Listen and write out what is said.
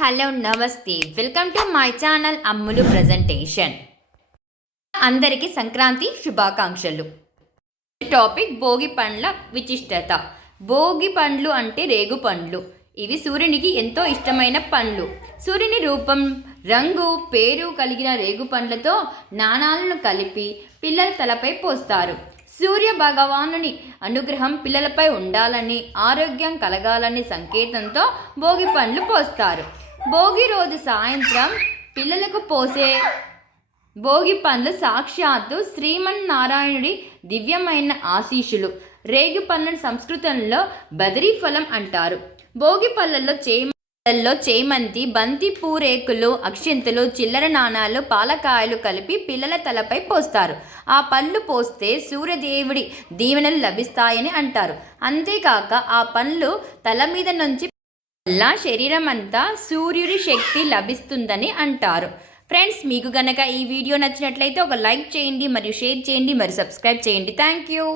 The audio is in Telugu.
హలో నమస్తే welcome to my channel Ammulu presentation. అందరికీ సంక్రాంతి శుభాకాంక్షలు. టాపిక్ భోగి పండ్ల విశిష్టత. భోగి పండ్లు అంటే రేగు పండ్లు. ఇవి సూర్యునికి ఎంతో ఇష్టమైన పండ్లు. సూర్యుని రూపం, రంగు, పేరు కలిగిన రేగు పండ్లతో నాణాలను కలిపి పిల్లల తలపై పోస్తారు. సూర్య భగవానుని అనుగ్రహం పిల్లలపై ఉండాలని, ఆరోగ్యం కలగాలని సంకేతంతో భోగి పండ్లు పోస్తారు. భోగి రోజు సాయంత్రం పిల్లలకు పోసే భోగి పండ్లు సాక్షాత్తు శ్రీమన్నారాయణుడి దివ్యమైన ఆశీస్సులు. రేగు పండ్లను సంస్కృతంలో బదరీ ఫలం అంటారు. భోగి పళ్ళల్లో చేమంతి, బంతి పూరేకులు, అక్షింతలు, చిల్లర నాణాలు, పాలకాయలు కలిపి పిల్లల తలపై పోస్తారు. ఆ పళ్ళు పోస్తే సూర్యదేవుడి దీవెనలు లభిస్తాయని అంటారు. అంతేకాక ఆ పండ్లు తల మీద నుంచి వల్ల శరీరం అంతా సూర్యుడి శక్తి లభిస్తుందని అంటారు. ఫ్రెండ్స్, మీకు గనక ఈ వీడియో నచ్చినట్లయితే ఒక లైక్ చేయండి, మరియు షేర్ చేయండి, మరియు సబ్స్క్రైబ్ చేయండి. Thank you.